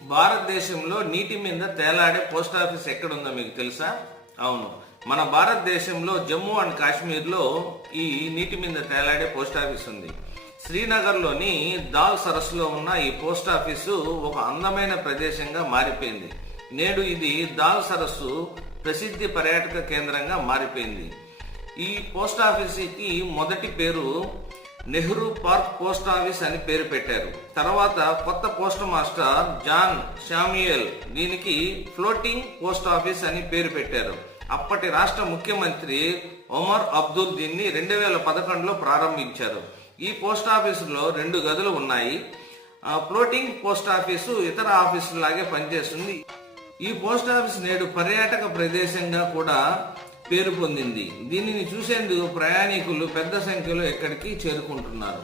భారతదేశంలో నీటి మీద తేలాడే పోస్ట్ ఆఫీస్ ఎక్కడుందో మీకు తెలుసా? అవును, మన భారతదేశంలో జమ్మూ అండ్ కాశ్మీర్లో ఈ నీటి మీద తేలాడే పోస్ట్ ఆఫీస్ ఉంది. శ్రీనగర్లోని దాల్ సరస్సులో ఉన్న ఈ పోస్ట్ ఆఫీసు ఒక అందమైన ప్రదేశంగా మారిపోయింది. నేడు ఇది దాల్ సరస్సు ప్రసిద్ధి పర్యాటక కేంద్రంగా మారిపోయింది. ఈ పోస్ట్ ఆఫీస్కి మొదటి పేరు నెహ్రూ పార్క్ పోస్ట్ ఆఫీస్ అని పేరు పెట్టారు. తర్వాత కొత్త పోస్ట్ మాస్టర్ జాన్ శామ్యూయల్ దీనికి ఫ్లోటింగ్ పోస్ట్ ఆఫీస్ అని పేరు పెట్టారు. అప్పటి రాష్ట్ర ముఖ్యమంత్రి ఒమర్ అబ్దుల్ దీన్ని 2011లో ప్రారంభించారు. ఈ పోస్ట్ ఆఫీసులో 2 గదులు ఉన్నాయి. ఫ్లోటింగ్ పోస్ట్ ఆఫీసు ఇతర ఆఫీసుల లాగే పనిచేస్తుంది. ఈ పోస్ట్ ఆఫీస్ నేడు పర్యాటక ప్రదేశంగా కూడా పేరు పొందింది. దీనిని చూసేందుకు ప్రయాణికులు పెద్ద సంఖ్యలో ఇక్కడికి చేరుకుంటున్నారు.